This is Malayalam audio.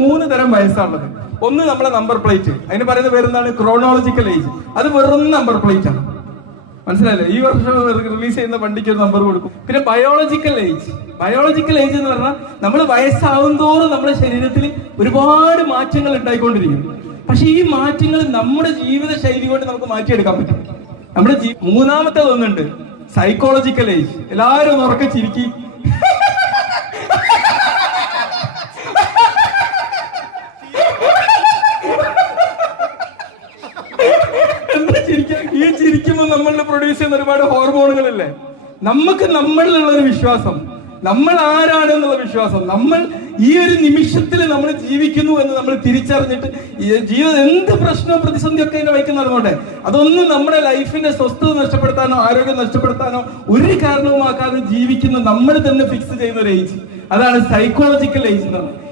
3 തരം വയസ്സാണുള്ളത്. ഒന്ന് നമ്മളെ നമ്പർ പ്ലേറ്റ്, അതിന് പറയുന്ന പേരെന്താണ്? Chronological age. അത് വെറും നമ്പർ പ്ലേറ്റ് ആണ്, മനസ്സിലായില്ലേ? ഈ വർഷം റിലീസ് ചെയ്യുന്ന വണ്ടിക്ക് ഒരു നമ്പർ കൊടുക്കും. പിന്നെ ബയോളജിക്കൽ ഏജ്. ബയോളജിക്കൽ ഏജ് എന്ന് പറഞ്ഞാൽ നമ്മൾ വയസ്സാവും തോറും നമ്മുടെ ശരീരത്തിൽ ഒരുപാട് മാറ്റങ്ങൾ ഉണ്ടായിക്കൊണ്ടിരിക്കും. പക്ഷെ ഈ മാറ്റങ്ങൾ നമ്മുടെ ജീവിത ശൈലി കൊണ്ട് നമുക്ക് മാറ്റിയെടുക്കാൻ പറ്റും. നമ്മുടെ മൂന്നാമത്തേത് ഒന്നുണ്ട്, സൈക്കോളജിക്കൽ ഏജ്. എല്ലാവരും ഒന്ന് ഉറക്കെ ചിരിക്കി. എന്താ ചിരിക്കാൻ? ഈ ചിരിക്കുമ്പോൾ നമ്മളിൽ പ്രൊഡ്യൂസ് ചെയ്യുന്ന ഒരുപാട് ഹോർമോണുകളില്ലേ? നമുക്ക് നമ്മളിലുള്ള ഒരു വിശ്വാസം, നമ്മൾ ആരാണ് എന്നുള്ള വിശ്വാസം, നമ്മൾ ഈ ഒരു നിമിഷത്തിൽ നമ്മൾ ജീവിക്കുന്നു എന്ന് നമ്മൾ തിരിച്ചറിഞ്ഞിട്ട് ജീവിതം എന്ത് പ്രശ്നവും പ്രതിസന്ധിയൊക്കെ അതിന്റെ വഴിക്ക് നടന്നോട്ടെ, അതൊന്നും നമ്മുടെ ലൈഫിന്റെ സ്വസ്ഥത നഷ്ടപ്പെടുത്താനോ ആരോഗ്യം നഷ്ടപ്പെടുത്താനോ ഒരു കാരണവുമാക്കാതെ ജീവിക്കുന്ന നമ്മൾ തന്നെ ഫിക്സ് ചെയ്യുന്ന ഒരു ഏജ്, അതാണ് സൈക്കോളജിക്കൽ ഏജ് എന്ന് പറയുന്നത്.